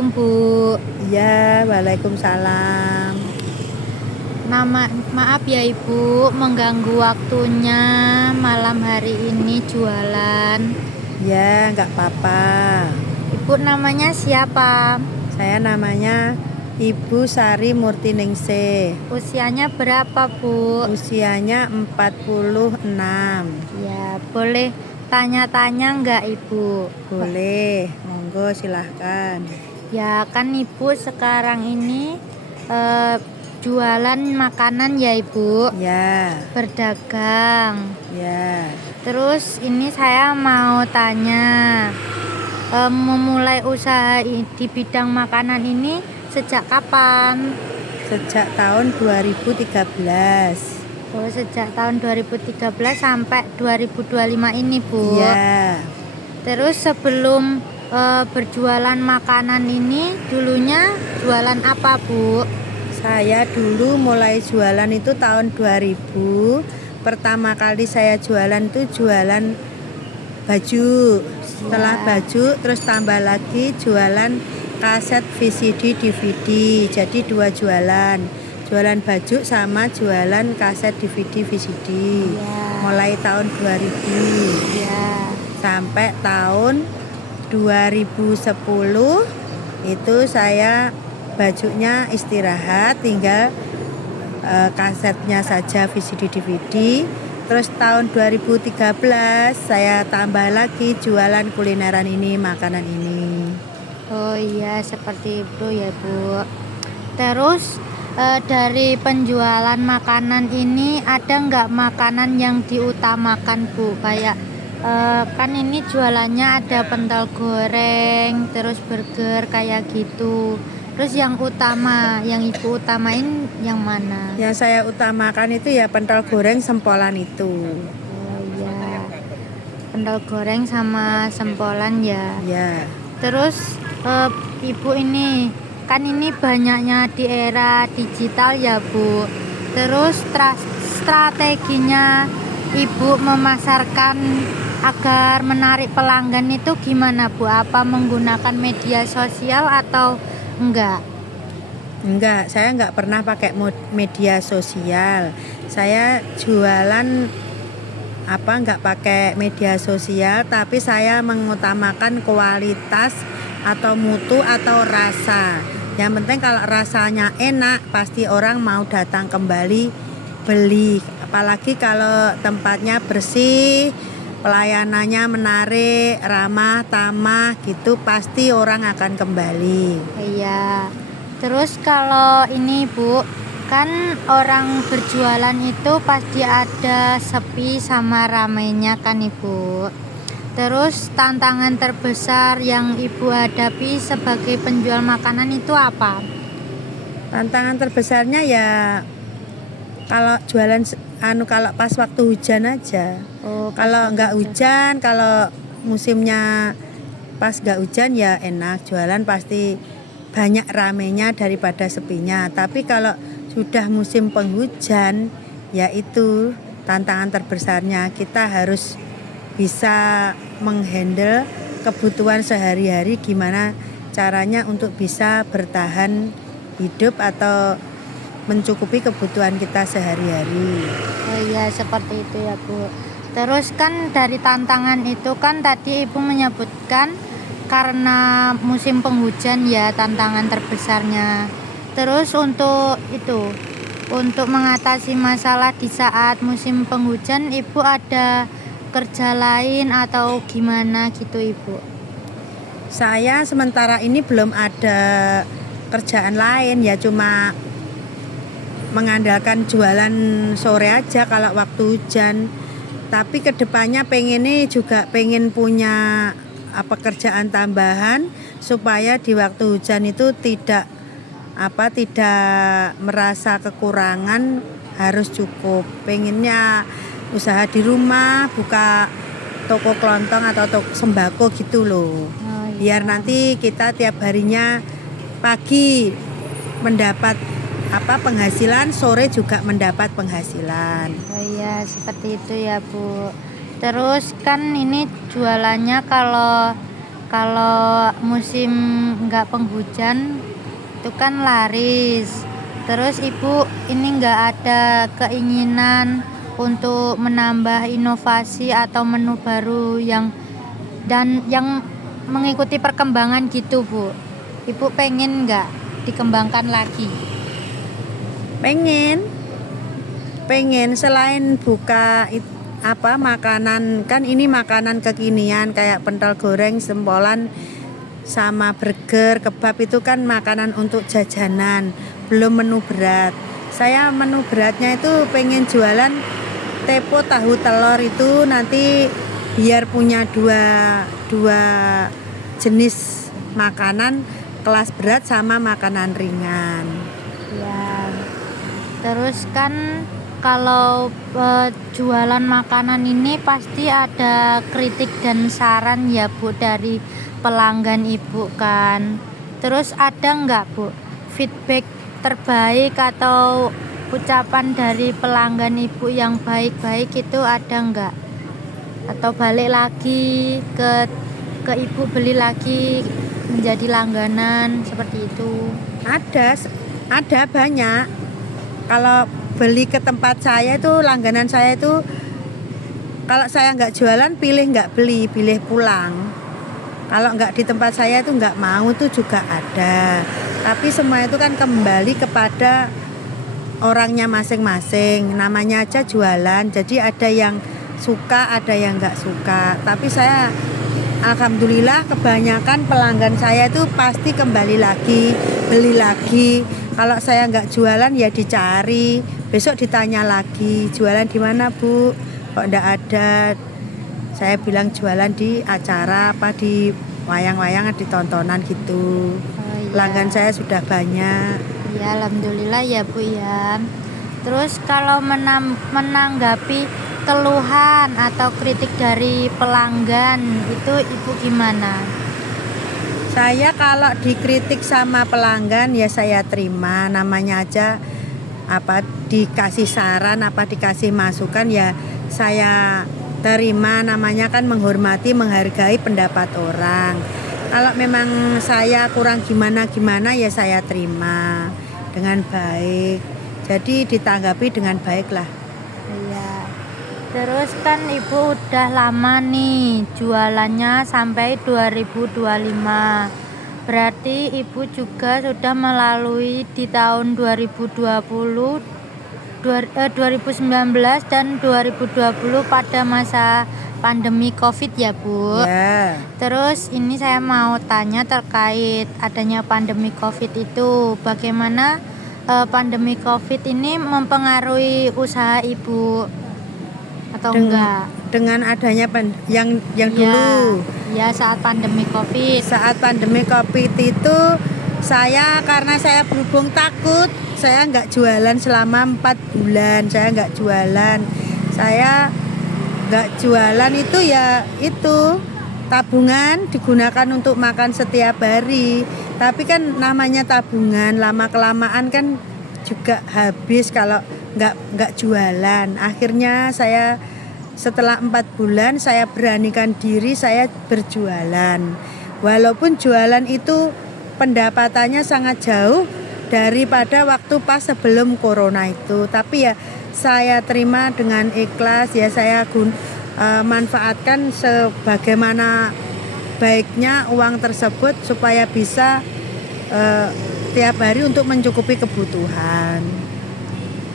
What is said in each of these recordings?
Assalamualaikum Bu. Iya, waalaikumsalam. Maaf ya Ibu, mengganggu waktunya malam hari ini jualan. Ya, nggak apa-apa. Ibu namanya siapa? Saya namanya Ibu Sari Murtiningsih. Usianya berapa Bu? Usianya 46. Ya, boleh tanya-tanya nggak Ibu? Boleh, monggo silahkan. Ya kan Ibu sekarang ini eh, jualan makanan ya Ibu, Ya, berdagang. ya. Terus ini saya mau tanya, memulai usaha di bidang makanan ini sejak kapan? Sejak tahun 2013. Oh, sejak tahun 2013 sampai 2025 ini Bu. Ya, Terus sebelum berjualan makanan ini dulunya jualan apa Bu? saya dulu mulai jualan itu tahun 2000. Pertama kali saya jualan itu jualan baju. Setelah Ya. baju terus tambah lagi jualan kaset VCD DVD. Jadi 2 jualan. Jualan baju sama jualan kaset DVD VCD. Ya. Mulai tahun 2000 Ya. sampai tahun 2010 itu saya bajunya istirahat, tinggal kasetnya saja VCD DVD. Terus tahun 2013 saya tambah lagi jualan kulineran ini, makanan ini. Oh iya, seperti itu ya Bu. Terus dari penjualan makanan ini ada nggak makanan yang diutamakan Bu? Kayak kan ini jualannya ada pentol goreng, terus burger kayak gitu. Terus yang utama, yang Ibu utamain yang mana? Yang saya utamakan itu ya pentol goreng sempolan itu. Oh iya, pentol goreng sama sempolan ya. Ya, Terus Ibu ini kan ini banyaknya di era digital ya Bu. Terus strateginya Ibu memasarkan agar menarik pelanggan itu gimana Bu? Apa menggunakan media sosial atau enggak? enggak, saya enggak pernah pakai media sosial. Saya jualan enggak pakai media sosial, tapi saya mengutamakan kualitas atau mutu atau rasa. Yang penting kalau rasanya enak, pasti orang mau datang kembali beli. Apalagi kalau tempatnya bersih, pelayanannya menarik, ramah, tamah gitu, pasti orang akan kembali. Iya. Terus kalau ini Bu, kan orang berjualan itu pasti ada sepi sama ramainya kan Ibu. Terus tantangan terbesar yang Ibu hadapi sebagai penjual makanan itu apa? Tantangan terbesarnya ya kalau jualan kalau pas waktu hujan aja. Oh, Kalau nggak hujan, kalau musimnya pas nggak hujan ya enak, jualan pasti banyak ramenya daripada sepinya. Tapi kalau sudah musim penghujan, ya itu tantangan terbesarnya. Kita harus bisa menghandle kebutuhan sehari-hari, gimana caranya untuk bisa bertahan hidup atau mencukupi kebutuhan kita sehari-hari. Oh iya, seperti itu ya Bu. Terus kan dari tantangan itu kan tadi Ibu menyebutkan karena musim penghujan ya tantangan terbesarnya. Terus untuk mengatasi masalah di saat musim penghujan, Ibu ada kerja lain atau gimana gitu Ibu? Saya sementara ini belum ada kerjaan lain, ya cuma mengandalkan jualan sore aja kalau waktu hujan. Tapi kedepannya pengen punya pekerjaan tambahan supaya di waktu hujan itu tidak merasa kekurangan, harus cukup. Pengennya usaha di rumah, buka toko kelontong atau toko sembako gitu loh. Biar nanti kita tiap harinya pagi mendapat penghasilan, sore juga mendapat penghasilan. Oh iya, seperti itu ya Bu. Terus kan ini jualannya kalau kalau musim nggak penghujan itu kan laris. Terus ibu ini nggak ada keinginan untuk menambah inovasi atau menu baru yang mengikuti perkembangan gitu bu. Ibu pengen nggak dikembangkan lagi? Pengen selain buka makanan, kan ini makanan kekinian kayak pentol goreng, sempolan sama burger, kebab itu kan makanan untuk jajanan, belum menu berat. Saya menu beratnya itu pengen jualan tepo tahu telur itu nanti biar punya dua jenis makanan, kelas berat sama makanan ringan. Ya. Terus kan kalau jualan makanan ini pasti ada kritik dan saran ya bu dari pelanggan ibu kan. Terus ada nggak bu feedback terbaik atau ucapan dari pelanggan ibu yang baik-baik itu ada nggak? Atau balik lagi ke ibu beli lagi menjadi langganan seperti itu? Ada banyak. Kalau beli ke tempat saya itu, langganan saya itu, kalau saya nggak jualan pilih nggak beli, pilih pulang. Kalau nggak di tempat saya itu nggak mau itu juga ada. Tapi semua itu kan kembali kepada orangnya masing-masing. Namanya aja jualan, jadi ada yang suka, ada yang nggak suka. Tapi saya alhamdulillah kebanyakan pelanggan saya itu pasti kembali lagi, beli lagi. Kalau saya nggak jualan ya dicari, besok ditanya lagi, jualan di mana bu? Kok nggak ada? Saya bilang jualan di acara apa, di wayang-wayangan, di tontonan gitu. Iya. Pelanggan saya sudah banyak. Ya alhamdulillah ya bu ya. Terus kalau menanggapi keluhan atau kritik dari pelanggan itu ibu gimana? Saya kalau dikritik sama pelanggan ya saya terima, namanya aja dikasih saran, dikasih masukan ya saya terima, namanya kan menghormati, menghargai pendapat orang. Kalau memang saya kurang gimana ya saya terima dengan baik. Jadi ditanggapi dengan baik lah. Iya. Terus kan ibu udah lama nih jualannya sampai 2025. Berarti ibu juga sudah melalui di tahun 2020, 2019 dan 2020 pada masa pandemi Covid ya bu. Ya. Terus ini saya mau tanya terkait adanya pandemi Covid itu, bagaimana pandemi Covid ini mempengaruhi usaha ibu atau enggak? Dengan adanya yang Ya, dulu ya saat pandemi Covid. saat pandemi Covid itu karena saya berhubung takut, saya nggak jualan selama 4 bulan. Saya nggak jualan itu ya itu tabungan digunakan untuk makan setiap hari. Tapi kan namanya tabungan, lama kelamaan kan juga habis kalau nggak jualan. Akhirnya saya setelah 4 bulan saya beranikan diri, saya berjualan. Walaupun jualan itu pendapatannya sangat jauh daripada waktu pas sebelum corona itu, tapi ya saya terima dengan ikhlas ya, saya manfaatkan sebagaimana baiknya uang tersebut supaya bisa tiap hari untuk mencukupi kebutuhan.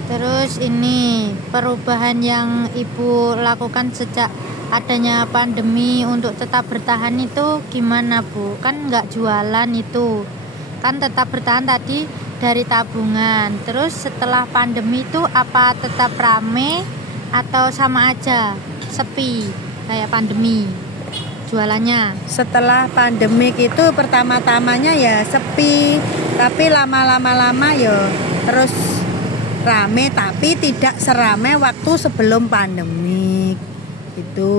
Terus ini perubahan yang ibu lakukan sejak adanya pandemi untuk tetap bertahan itu gimana bu? Kan nggak jualan itu, kan tetap bertahan tadi dari tabungan. Terus setelah pandemi itu apa tetap rame atau sama aja sepi kayak pandemi jualannya? Setelah pandemik itu pertama-tamanya ya sepi, tapi lama-lama ya terus rame, tapi tidak serame waktu sebelum pandemik. Itu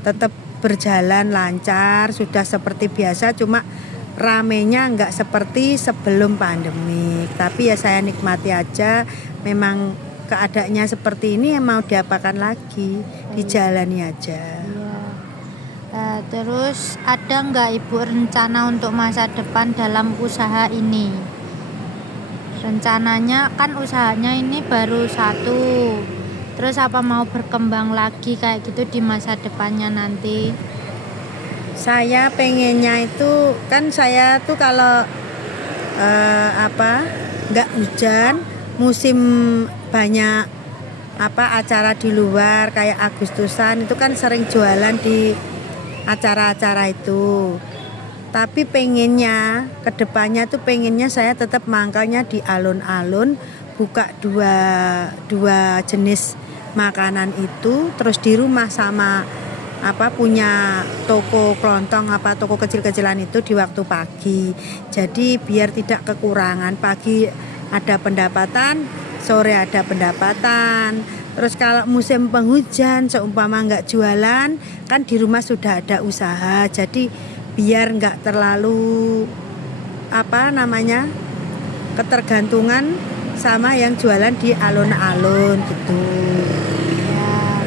tetap berjalan lancar, sudah seperti biasa, cuma ramenya nggak seperti sebelum pandemik. Tapi ya saya nikmati aja, memang keadaannya seperti ini, mau diapakan lagi, dijalani aja. Iya. Terus ada nggak Ibu rencana untuk masa depan dalam usaha ini? Rencananya kan usahanya ini baru satu. Terus apa mau berkembang lagi kayak gitu di masa depannya nanti? Saya pengennya itu kan saya tuh kalau nggak hujan, musim banyak acara di luar kayak Agustusan itu kan sering jualan di acara-acara itu. Tapi pengennya kedepannya tuh pengennya saya tetap mangkalnya di alun-alun, buka dua jenis makanan itu, terus di rumah sama punya toko kelontong toko kecil-kecilan itu di waktu pagi. Jadi biar tidak kekurangan, pagi ada pendapatan, sore ada pendapatan. Terus kalau musim penghujan seumpama nggak jualan kan di rumah sudah ada usaha, jadi biar nggak terlalu ketergantungan sama yang jualan di alun-alun gitu. Ya,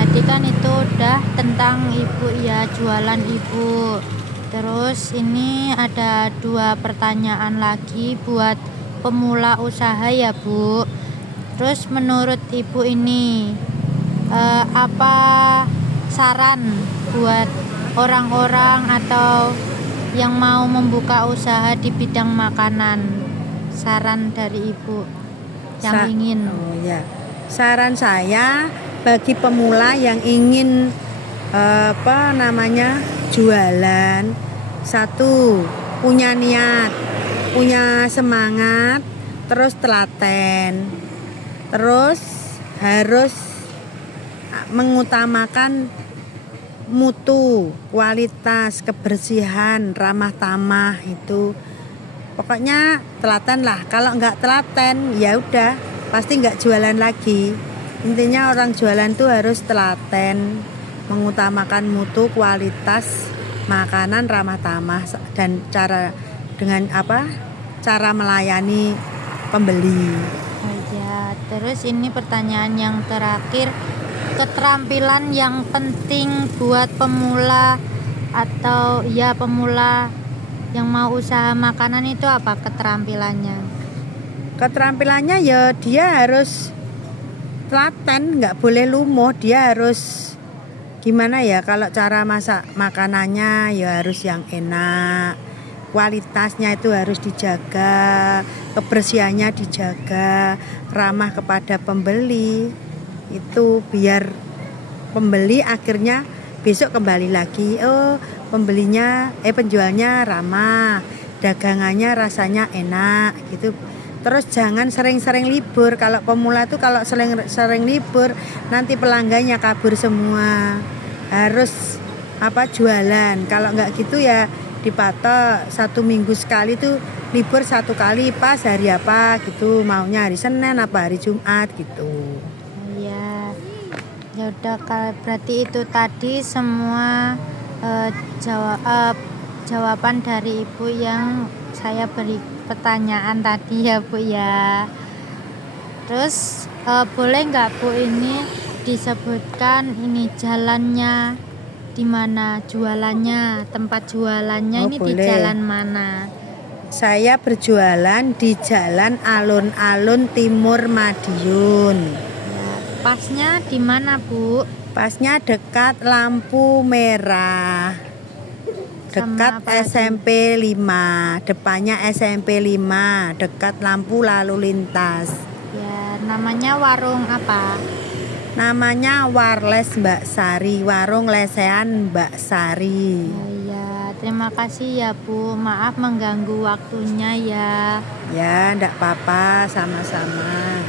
tadi kan itu udah tentang Ibu ya, jualan Ibu. Terus ini ada 2 pertanyaan lagi buat pemula usaha ya Bu. Terus menurut Ibu ini apa saran buat orang-orang atau yang mau membuka usaha di bidang makanan? Saran dari Ibu yang ingin. Saran saya bagi pemula yang ingin jualan, satu, punya niat, punya semangat, terus telaten, terus harus mengutamakan mutu, kualitas, kebersihan, ramah tamah itu. Pokoknya telaten lah. Kalau nggak telaten ya udah pasti nggak jualan lagi. Intinya orang jualan tuh harus telaten, mengutamakan mutu, kualitas makanan, ramah tamah, dan cara melayani pembeli. Oh ya, terus ini pertanyaan yang terakhir, keterampilan yang penting buat pemula atau ya pemula yang mau usaha makanan itu apa keterampilannya? Keterampilannya ya dia harus telaten, nggak boleh lumuh, dia harus gimana ya, kalau cara masak makanannya ya harus yang enak, kualitasnya itu harus dijaga, kebersihannya dijaga, ramah kepada pembeli, itu biar pembeli akhirnya besok kembali lagi, penjualnya ramah, dagangannya rasanya enak gitu. Terus jangan sering-sering libur. Kalau pemula tuh kalau sering libur nanti pelanggannya kabur semua. Harus jualan. Kalau nggak gitu ya dipatok 1 minggu sekali tuh libur 1 kali, pas hari apa gitu, maunya hari Senin apa hari Jumat gitu. Ya, ya udah, kalau berarti itu tadi semua jawaban dari Ibu yang saya beri pertanyaan tadi ya Bu ya. Terus boleh nggak Bu ini disebutkan ini jalannya di mana, jualannya, tempat jualannya ini Boleh. di jalan mana? Saya berjualan di Jalan Alun-Alun Timur Madiun. Ya, pasnya di mana Bu? Pasnya dekat lampu merah. Dekat SMP 5, depannya SMP 5, dekat lampu lalu lintas. Ya, namanya warung apa? Namanya Warles Mbak Sari, warung lesehan Mbak Sari. Ya, terima kasih ya Bu, maaf mengganggu waktunya ya. Ya, enggak apa-apa, sama-sama.